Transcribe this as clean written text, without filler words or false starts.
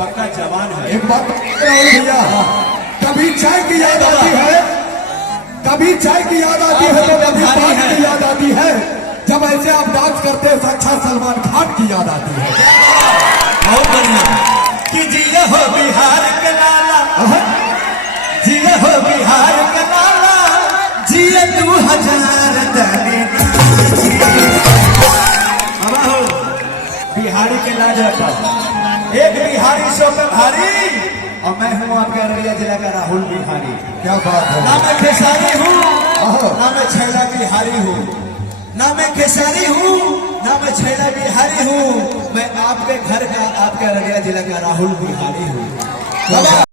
पक्का जवान है। एक बात भैया, कभी चाय की याद आती है, कभी चाय की याद आती है तो कभी पानी की याद आती है। जब ऐसे आप डांस करते हैं साक्षात सलमान खान की याद आती है। बहुत बढ़िया कि जिया हो बिहार के लाला, जिया हो बिहार के लाला, जिया 2000 दने हो बिहारी के लाज रखा। एक बिहारी सो पे भारी, और मैं हूँ आपके अररिया जिला का राहुल बिहारी। क्या बात है। ना मैं खेसारी हूँ, ना मैं छैला बिहारी हूँ, ना मैं खेसारी हूँ, ना मैं छैला बिहारी हूँ। मैं आपके घर का, आपके अररिया जिला का राहुल बिहारी हूँ।